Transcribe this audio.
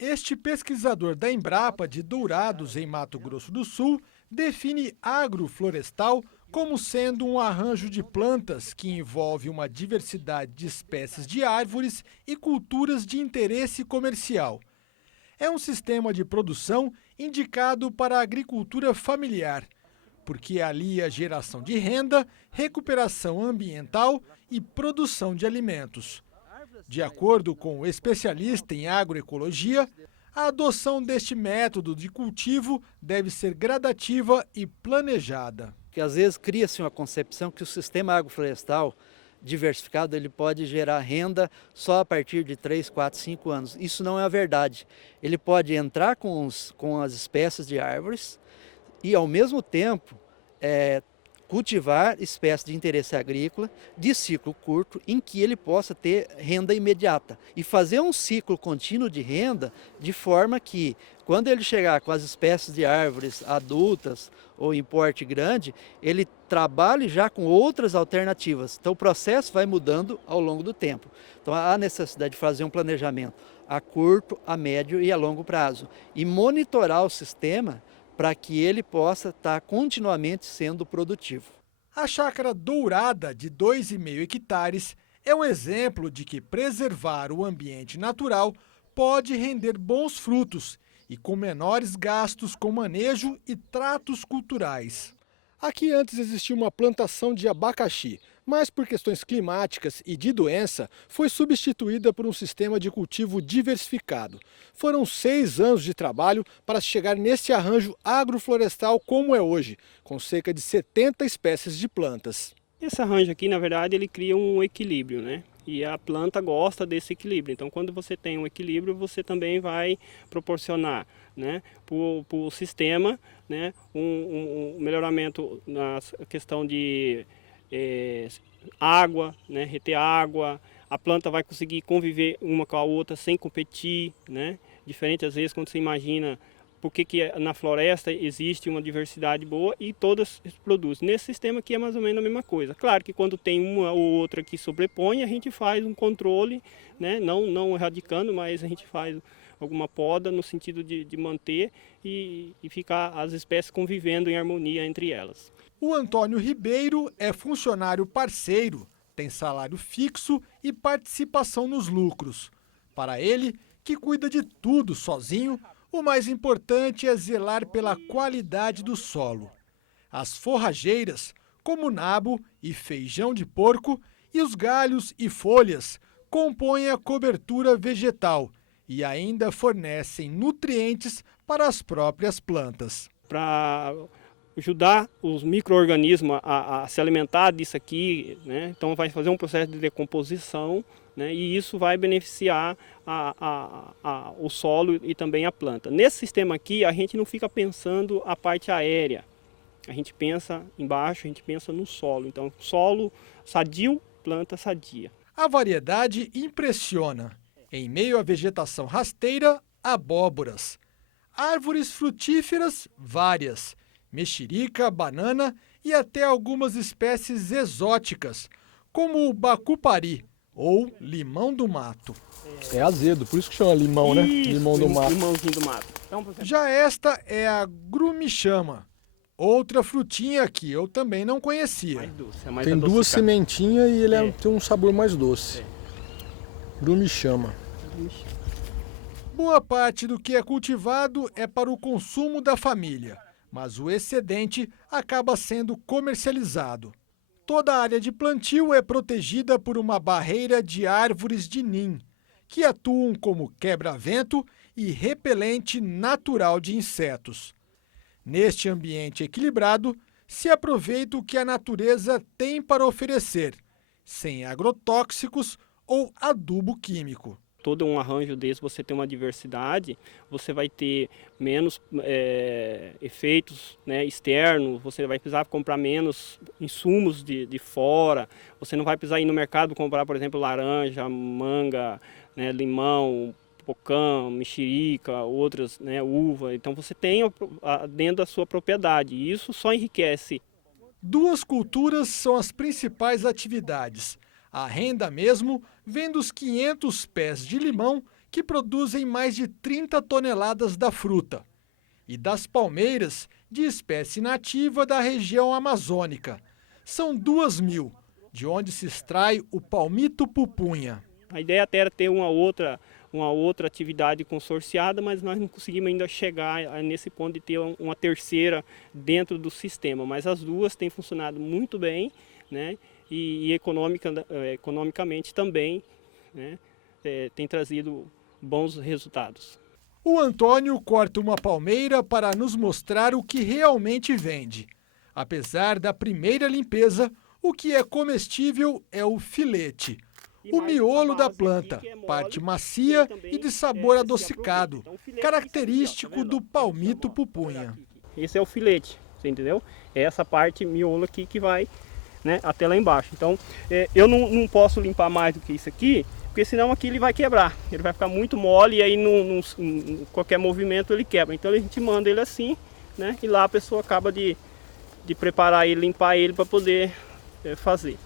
Este pesquisador da Embrapa de Dourados, em Mato Grosso do Sul, define agroflorestal como sendo um arranjo de plantas que envolve uma diversidade de espécies de árvores e culturas de interesse comercial. É um sistema de produção indicado para a agricultura familiar, porque alia geração de renda, recuperação ambiental e produção de alimentos. De acordo com o especialista em agroecologia, a adoção deste método de cultivo deve ser gradativa e planejada. Porque às vezes cria-se uma concepção que o sistema agroflorestal diversificado ele pode gerar renda só a partir de 3, 4, 5 anos. Isso não é a verdade. Ele pode entrar com as espécies de árvores e, ao mesmo tempo, cultivar espécies de interesse agrícola de ciclo curto em que ele possa ter renda imediata e fazer um ciclo contínuo de renda de forma que, quando ele chegar com as espécies de árvores adultas ou em porte grande, ele trabalhe já com outras alternativas. Então o processo vai mudando ao longo do tempo. Então há necessidade de fazer um planejamento a curto, a médio e a longo prazo e monitorar o sistema para que ele possa estar continuamente sendo produtivo. A chácara Dourada, de 2,5 hectares, é um exemplo de que preservar o ambiente natural pode render bons frutos e com menores gastos com manejo e tratos culturais. Aqui antes existia uma plantação de abacaxi, mas por questões climáticas e de doença foi substituída por um sistema de cultivo diversificado. Foram 6 anos de trabalho para chegar nesse arranjo agroflorestal como é hoje, com cerca de 70 espécies de plantas. Esse arranjo aqui, na verdade, ele cria um equilíbrio, né? E a planta gosta desse equilíbrio. Então, quando você tem um equilíbrio, você também vai proporcionar, né, para o sistema, né, um melhoramento na questão de água, né, reter água. A planta vai conseguir conviver uma com a outra sem competir, né? Diferente às vezes quando você imagina porque na floresta existe uma diversidade boa e todas produzem. Nesse sistema aqui é mais ou menos a mesma coisa. Claro que quando tem uma ou outra que sobrepõe, a gente faz um controle, né? Não erradicando, mas a gente faz alguma poda no sentido de manter e ficar as espécies convivendo em harmonia entre elas. O Antônio Ribeiro é funcionário parceiro, tem salário fixo e participação nos lucros. Para ele, que cuida de tudo sozinho, o mais importante é zelar pela qualidade do solo. As forrageiras, como nabo e feijão de porco, e os galhos e folhas compõem a cobertura vegetal e ainda fornecem nutrientes para as próprias plantas. Para ajudar os micro-organismos a se alimentar disso aqui, né? Então vai fazer um processo de decomposição, né? E isso vai beneficiar o solo e também a planta. Nesse sistema aqui a gente não fica pensando a parte aérea, a gente pensa embaixo, a gente pensa no solo. Então solo sadio, planta sadia. A variedade impressiona. Em meio à vegetação rasteira, abóboras. Árvores frutíferas várias. Mexerica, banana e até algumas espécies exóticas, como o bacupari ou limão do mato. É azedo, por isso que chama limão, né? Isso, Limão do mato. Limãozinho do mato. Então, Já esta é a grumichama, outra frutinha que eu também não conhecia. mais doce, é mais Tem 2 adocicado. sementinhas e ele tem um sabor mais doce. Grumichama. Boa parte do que é cultivado é para o consumo da família, mas o excedente acaba sendo comercializado. Toda a área de plantio é protegida por uma barreira de árvores de nim, que atuam como quebra-vento e repelente natural de insetos. Neste ambiente equilibrado, se aproveita o que a natureza tem para oferecer, sem agrotóxicos ou adubo químico. Todo um arranjo desse, você tem uma diversidade, você vai ter menos efeitos, né, externos, você vai precisar comprar menos insumos de fora, você não vai precisar ir no mercado comprar, por exemplo, laranja, manga, né, limão, pocã, mexerica, outras, né, uva. Então você tem dentro da sua propriedade e isso só enriquece. 2 culturas são as principais atividades. A renda mesmo vem dos 500 pés de limão que produzem mais de 30 toneladas da fruta, e das palmeiras, de espécie nativa da região amazônica. São 2.000, de onde se extrai o palmito pupunha. A ideia até era ter uma outra atividade consorciada, mas nós não conseguimos ainda chegar nesse ponto de ter uma terceira dentro do sistema. Mas as duas têm funcionado muito bem, né? E economicamente também, né? Tem trazido bons resultados. O Antônio corta uma palmeira para nos mostrar o que realmente vende. Apesar da primeira limpeza, o que é comestível é o filete. O miolo da planta, parte macia e de sabor adocicado, característico do palmito pupunha. Esse é o filete, você entendeu? É essa parte miolo aqui que vai, né, até lá embaixo. Então, eu não posso limpar mais do que isso aqui, porque senão aqui ele vai quebrar. Ele vai ficar muito mole e aí qualquer movimento ele quebra. Então a gente manda ele assim, né? E lá a pessoa acaba de preparar ele, limpar ele para poder fazer.